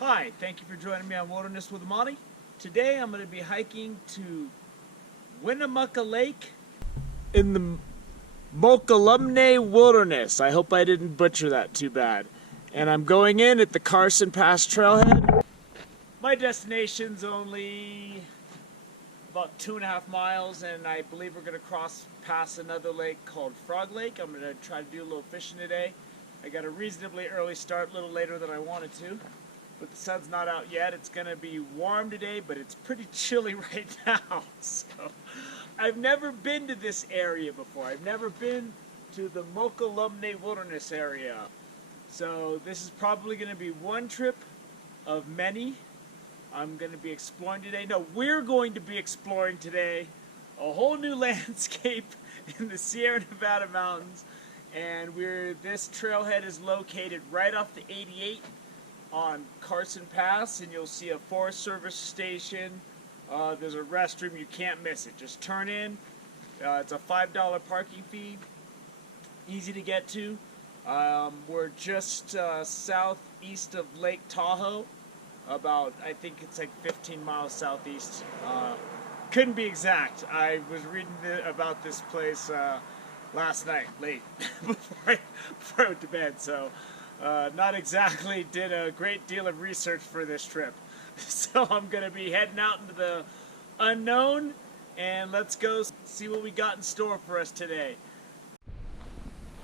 Hi, thank you for joining me on Wilderness with Monty. Today I'm going to be hiking to Winnemucca Lake in the Mokelumne Wilderness. I hope I didn't butcher that too bad. And I'm going in at the Carson Pass Trailhead. My destination's only about 2.5 miles, and I believe we're going to cross past another lake called Frog Lake. I'm going to try to do a little fishing today. I got a reasonably early start, a little later than I wanted to. But the sun's not out yet. It's going to be warm today, but it's pretty chilly right now. So I've never been to this area before. I've never been to the Mokelumne Wilderness area. So this is probably going to be one trip of many. I'm going to be exploring today. No, we're going to be exploring today a whole new landscape in the Sierra Nevada mountains. And this trailhead is located right off the 88 on Carson Pass, and you'll see a Forest Service station. There's a restroom. You can't miss it. Just turn in. It's a $5 parking fee. Easy to get to. We're just southeast of Lake Tahoe. I think it's like 15 miles southeast. Couldn't be exact. I was reading about this place last night, late, before I went to bed. So not exactly did a great deal of research for this trip. So I'm going to be heading out into the unknown, and let's go see what we got in store for us today.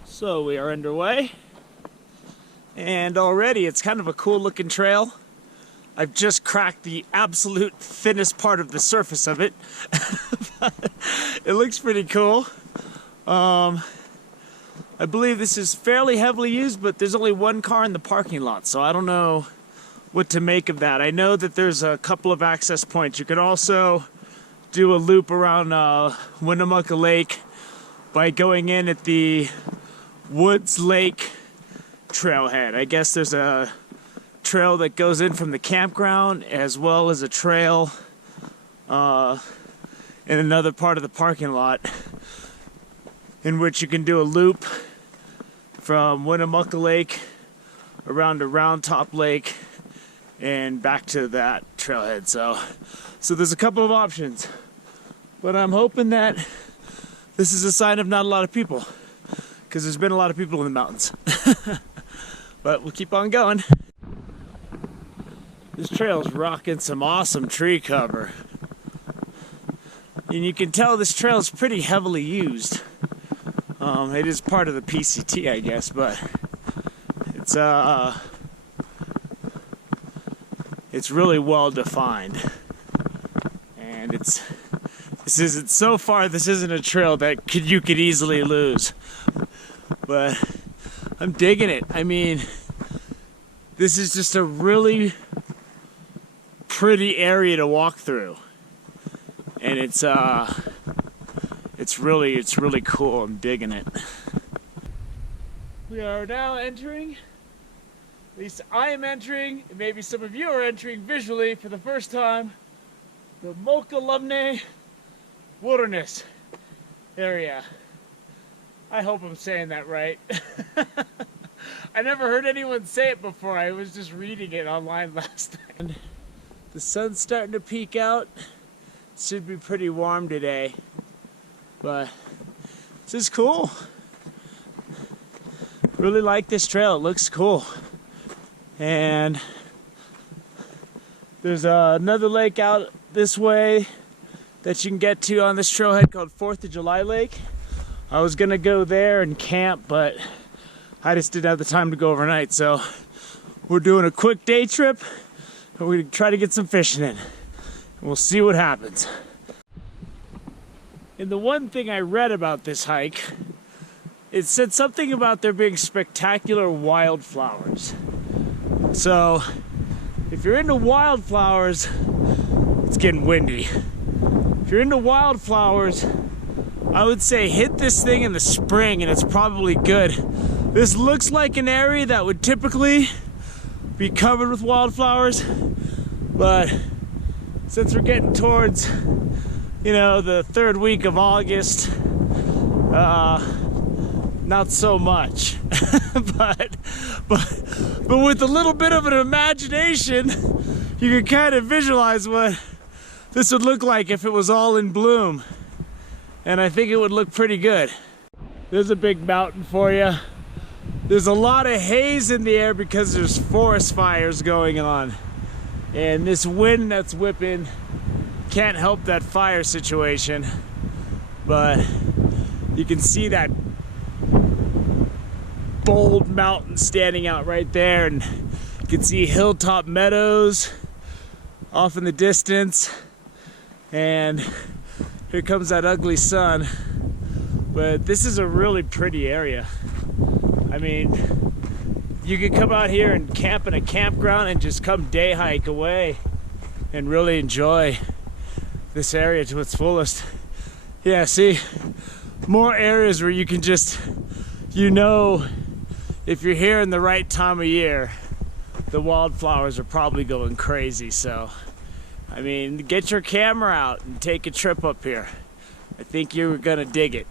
So we are underway, and already it's kind of a cool looking trail. I've just cracked the absolute thinnest part of the surface of it. It looks pretty cool. I believe this is fairly heavily used, but there's only one car in the parking lot, so I don't know what to make of that. I know that there's a couple of access points. You could also do a loop around Winnemucca Lake by going in at the Woods Lake trailhead. I guess there's a trail that goes in from the campground, as well as a trail in another part of the parking lot, in which you can do a loop from Winnemucca Lake around to Round Top Lake and back to that trailhead. So there's a couple of options, but I'm hoping that this is a sign of not a lot of people, because there's been a lot of people in the mountains. But we'll keep on going. This trail's rocking some awesome tree cover, and you can tell this trail is pretty heavily used. It is part of the PCT, I guess, but it's really well defined, and this isn't a trail that you could easily lose. But I'm digging it. I mean, this is just a really pretty area to walk through, and it's really cool. I'm digging it. We are now entering, at least I am entering, and maybe some of you are entering visually for the first time, the Mokelumne Wilderness area. I hope I'm saying that right. I never heard anyone say it before. I was just reading it online last night. The sun's starting to peek out. It should be pretty warm today, but this is cool. Really like this trail. It looks cool. And there's another lake out this way that you can get to on this trailhead called 4th of July Lake. I was gonna go there and camp, but I just didn't have the time to go overnight. So we're doing a quick day trip, and we're gonna try to get some fishing in. And we'll see what happens. And the one thing I read about this hike, it said something about there being spectacular wildflowers. So if you're into wildflowers, it's getting windy. If you're into wildflowers, I would say hit this thing in the spring and it's probably good. This looks like an area that would typically be covered with wildflowers, but since we're getting towards, the third week of August, not so much. but with a little bit of an imagination, you can kind of visualize what this would look like if it was all in bloom. And I think it would look pretty good. There's a big mountain for you. There's a lot of haze in the air because there's forest fires going on. And this wind that's whipping can't help that fire situation. But you can see that bold mountain standing out right there, and you can see hilltop meadows off in the distance, and here comes that ugly sun. But this is a really pretty area. I mean, you could come out here and camp in a campground and just come day hike away and really enjoy this area to its fullest. Yeah, see, more areas where you can just, you know, if you're here in the right time of year, the wildflowers are probably going crazy. So, I mean, get your camera out and take a trip up here. I think you're gonna dig it.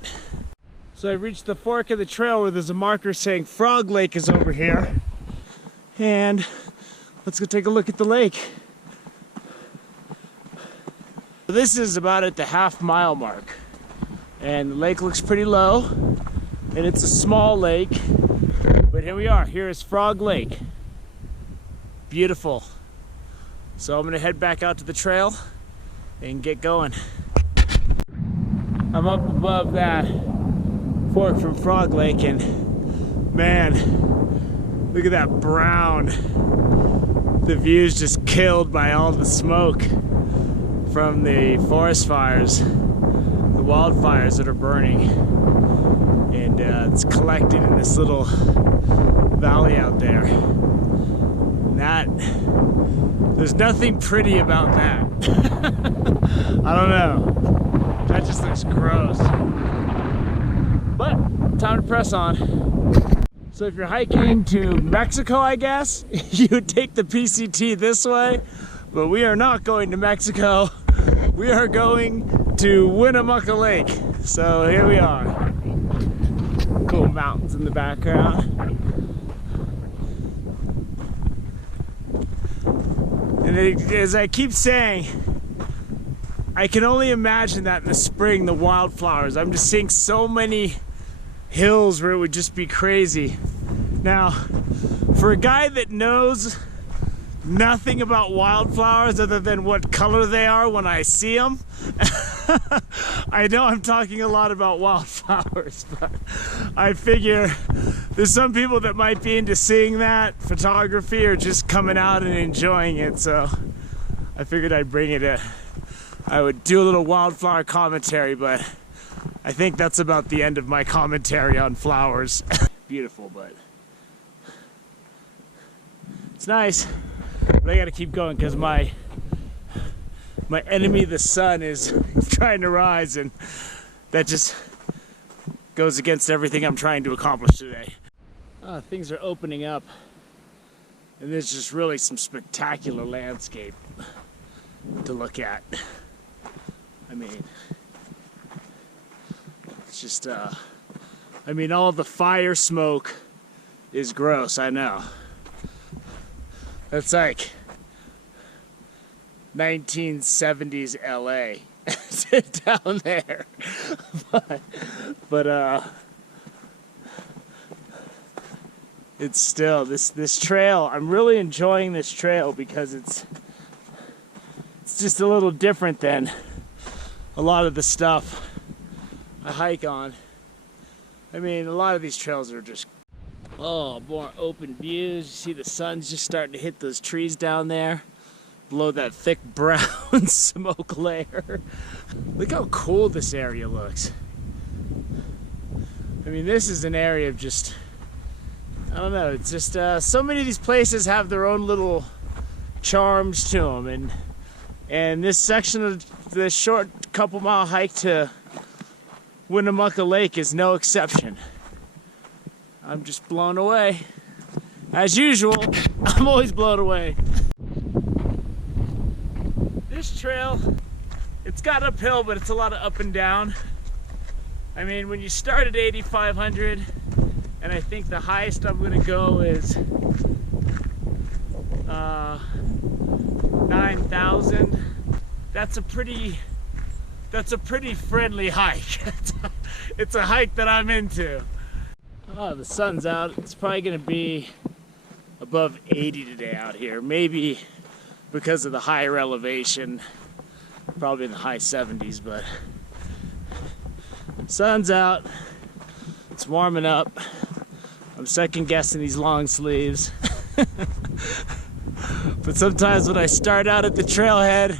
So I reached the fork of the trail where there's a marker saying Frog Lake is over here. And let's go take a look at the lake. This is about at the half-mile mark. And the lake looks pretty low. And it's a small lake. But here we are. Here is Frog Lake. Beautiful. So I'm gonna head back out to the trail and get going. I'm up above that fork from Frog Lake, and man, look at that brown. The view's just killed by all the smoke from the forest fires, the wildfires that are burning, and it's collected in this little valley out there. And that, there's nothing pretty about that. I don't know, that just looks gross. But time to press on. So if you're hiking to Mexico, I guess, you would take the PCT this way, but we are not going to Mexico. We are going to Winnemucca Lake. So here we are. Cool mountains in the background. And as I keep saying, I can only imagine that in the spring, the wildflowers. I'm just seeing so many hills where it would just be crazy. Now, for a guy that knows nothing about wildflowers other than what color they are when I see them, I know I'm talking a lot about wildflowers, but I figure there's some people that might be into seeing that, photography, or just coming out and enjoying it, so I figured I'd bring it in. I would do a little wildflower commentary, but I think that's about the end of my commentary on flowers. Beautiful, but it's nice. But I gotta keep going because my enemy, the sun, is trying to rise, and that just goes against everything I'm trying to accomplish today. Things are opening up, and there's just really some spectacular landscape to look at. I mean, it's just, I mean, all the fire smoke is gross, I know. That's like 1970s LA down there. but it's still, this trail, I'm really enjoying this trail because it's just a little different than a lot of the stuff I hike on. I mean, a lot of these trails are just, oh, more open views. You see the sun's just starting to hit those trees down there below that thick brown smoke layer. Look how cool this area looks. I mean, this is an area of just, I don't know, it's just so many of these places have their own little charms to them, and this section of the short couple mile hike to Winnemucca Lake is no exception. I'm just blown away. As usual, I'm always blown away. This trail, it's got uphill, but it's a lot of up and down. I mean, when you start at 8,500, and I think the highest I'm gonna go is 9,000. That's a pretty friendly hike. It's a hike that I'm into. Oh, the sun's out. It's probably gonna be above 80 today out here. Maybe because of the higher elevation, probably in the high 70s, but sun's out. It's warming up. I'm second guessing these long sleeves. But sometimes when I start out at the trailhead,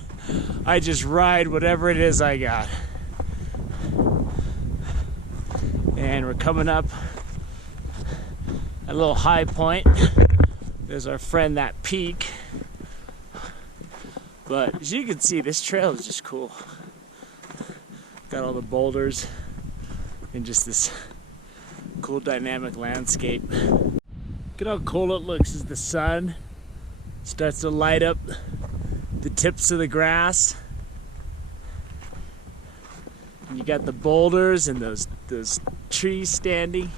I just ride whatever it is I got. And we're coming up at a little high point. There's our friend, that peak. But as you can see, this trail is just cool. Got all the boulders and just this cool dynamic landscape. Look at how cool it looks as the sun starts to light up the tips of the grass. And you got the boulders and those trees standing.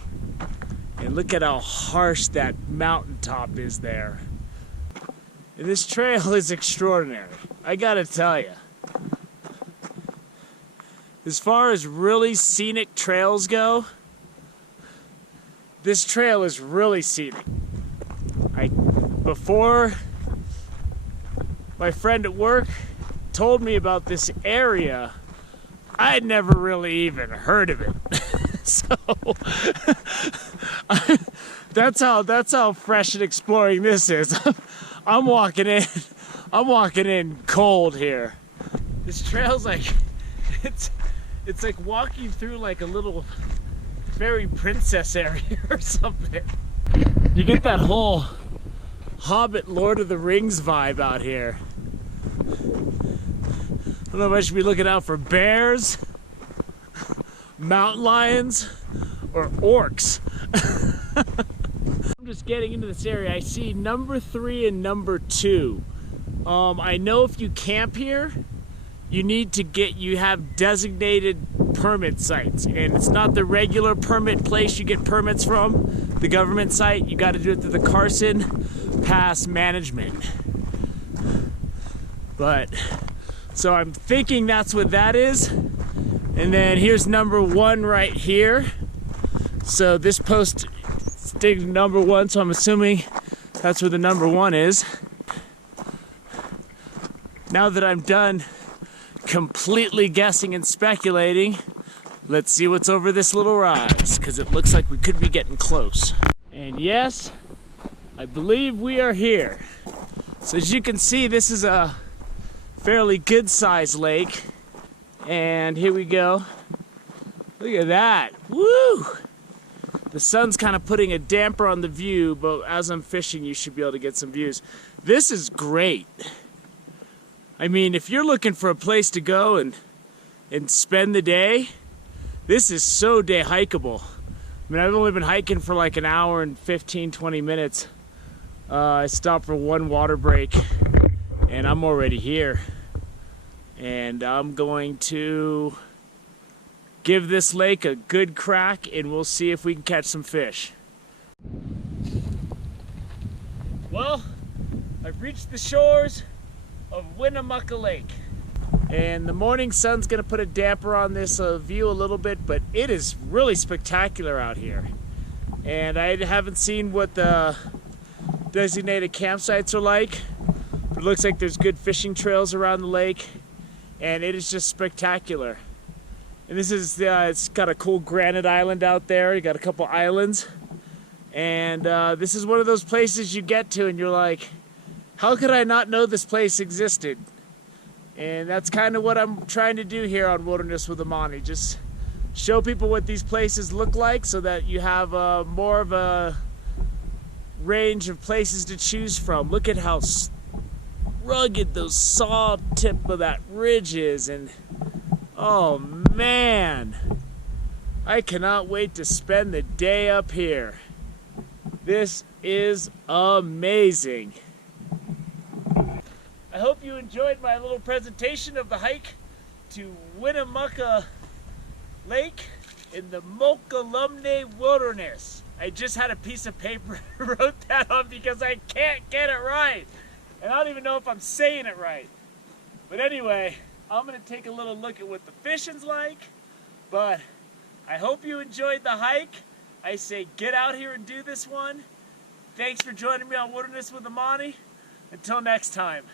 And look at how harsh that mountaintop is there. And this trail is extraordinary, I gotta tell you. As far as really scenic trails go, this trail is really scenic. Before my friend at work told me about this area, I had never really even heard of it. So that's how fresh and exploring this is. I'm walking in cold here. This trail's like it's like walking through like a little fairy princess area or something. You get that whole Hobbit, Lord of the Rings vibe out here. I don't know if I should be looking out for bears, mountain lions, or orcs. I'm just getting into this area. I see number 3 and number 2. I know if you camp here, you have designated permit sites, and it's not the regular permit place you get permits from, the government site. You got to do it through the Carson Pass Management. But so I'm thinking that's what that is. And then here's number 1 right here. So this post stated number 1, so I'm assuming that's where the number 1 is. Now that I'm done completely guessing and speculating, let's see what's over this little rise, because it looks like we could be getting close. And yes, I believe we are here. So as you can see, this is a fairly good sized lake. And here we go. Look at that. Woo! The sun's kind of putting a damper on the view, but as I'm fishing, you should be able to get some views. This is great. I mean, if you're looking for a place to go and spend the day, this is so day hikeable. I mean, I've only been hiking for like an hour and 15-20 minutes. I stopped for one water break and I'm already here. And I'm going to give this lake a good crack and we'll see if we can catch some fish. Well, I've reached the shores of Winnemucca Lake. And the morning sun's gonna put a damper on this view a little bit, but it is really spectacular out here. And I haven't seen what the designated campsites are like, but it looks like there's good fishing trails around the lake, and it is just spectacular. And this is, it's got a cool granite island out there. You got a couple islands. And this is one of those places you get to and you're like, how could I not know this place existed? And that's kind of what I'm trying to do here on Wilderness with Amani. Just show people what these places look like so that you have more of a range of places to choose from. Look at how rugged those saw tip of that ridge is, and oh man, I cannot wait to spend the day up here. This is amazing. I hope you enjoyed my little presentation of the hike to Winnemucca Lake in the Mokelumne Wilderness. I just had a piece of paper wrote that on because I can't get it right. And I don't even know if I'm saying it right. But anyway, I'm gonna take a little look at what the fishing's like. But I hope you enjoyed the hike. I say get out here and do this one. Thanks for joining me on Wilderness with Amani. Until next time.